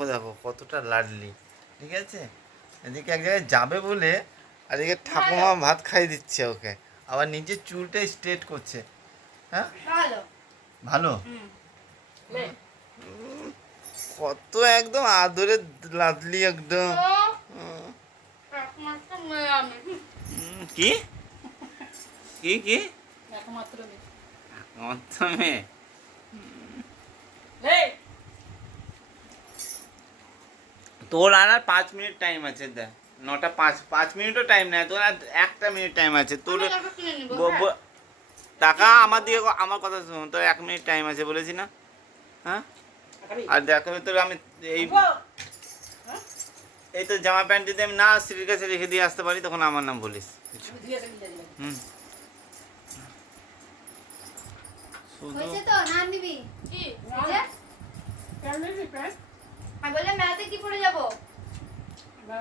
ও দেখো কতটা লাডলি, ঠিক আছে। এদিকে এক জায়গায় যাবে বলে আর এদিকে ঠাকুমা ভাত খাইয়ে দিচ্ছে ওকে, আবার নিজের চুলটা স্ট্রেট করছে। হ্যাঁ ভালো, কত একদম আদরে লাদলি একদম। কি কি কি একমাত্র মেয়ে? তোর আর 5 মিনিট টাইম আছে, দেখ 9:05 মিনিটও টাইম নেই তোর, আর 1 মিনিট টাইম আছে তোর। টাকা আমার দিকে, আমার কথা শুন, তোর 1 মিনিট টাইম আছে বলেছি না? হ্যাঁ, আর দেখো তোর আমি এই তো জামা প্যান্ট যদি আমি না স্ত্রীর কাছে রেখে দিয়ে আসতে পারি তখন আমার নাম বলিস। হুম,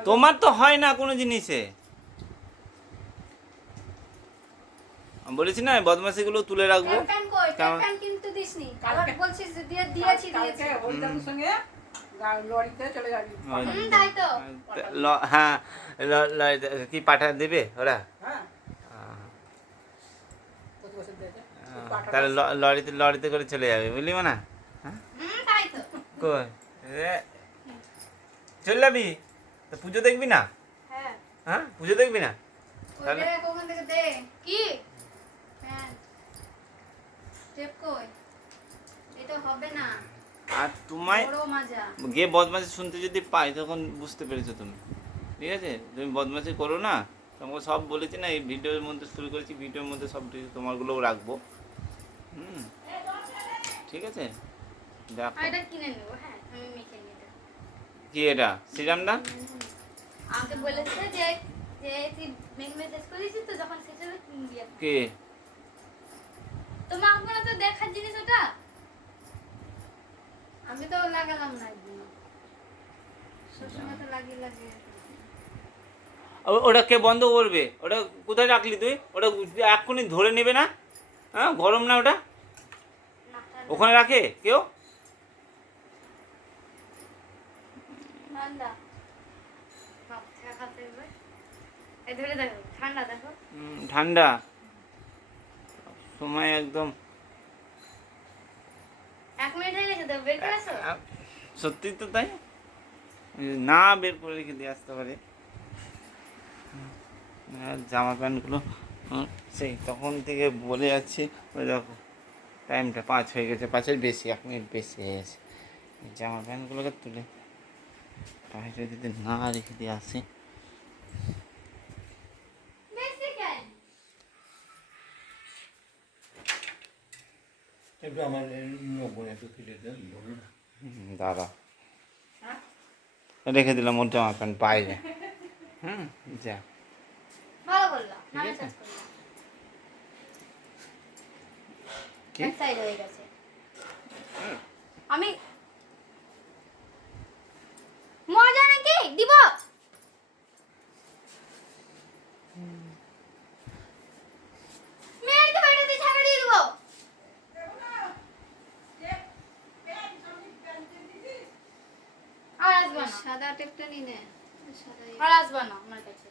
তোমার তো হয় না কোনো জিনিসে, বলেছি না বদমাশি গুলো তুলে রাখবো। হ্যাঁ, কি পাঠা দেবে ওরা? তাহলে লরিতে করে চলে যাবে, বুঝলি না? কই চলে যাবি তো পুজো দেখবি না? হ্যাঁ, পুজো দেখবি না? তাহলে আর তোমায় গিয়ে বদমাশি শুনতে যদি পাই তখন বুঝতে পেরেছো তুমি, ঠিক আছে? তুমি বদমাশি করো না, তোমাকে সব বলেছি না এই ভিডিওর মধ্যে শুরু করেছি, ভিডিওর মধ্যে সব তোমারগুলোও রাখবো। হুম, ঠিক আছে। দেখো কি এটা শ্রীরামদা আমাকে বলেছে যে তুই মেসেজ করেছিস তো, যখন শেষ হবে কে তোমার মনে তো দেখার জিনিস ওটা, আমি তো লাগালাম না একদিন, সবসময় তো লাগিয়ে ওটা কে বন্ধ করবে? ওটা কোথায় রাখলি তুই? ওটা এক্ষুনি ধরে নেবে না? হ্যাঁ, গরম না ওটা? ওখানে রাখে কেউ? ঠান্ডা ধরে দেখো, ঠান্ডা দেখো, ঠান্ডা সময় একদম 1 মিনিট হয়ে গেছে তো, বের করে আসো। সত্যি তো তাই, না বের করে রেখে দিয়ে আসতে পারে। জামা প্যান্টগুলো সেই তখন থেকে বলে যাচ্ছি, ওই দেখো টাইমটা 5 হয়ে গেছে, 5-এর বেশি, 1 মিনিট বেশি হয়ে গেছে। জামা প্যান্টগুলোকে তুলে বাইরে যদি না রেখে দিয়ে আসি। দাদা রেখে দিলাম ওর জামা প্যান্ট বাইরে। হুম, যা ভালো করলাম, ঠিক আছে। এক সাইড হয়ে গেছে। আমি মজা নাকি দিব, মেয়ের তো বাইরে দিয়ে ঝাড়া দিয়ে দিব। আর আসবা না, সাদা টেপটা নিয়ে নে, আর আসবা না আমার কাছে।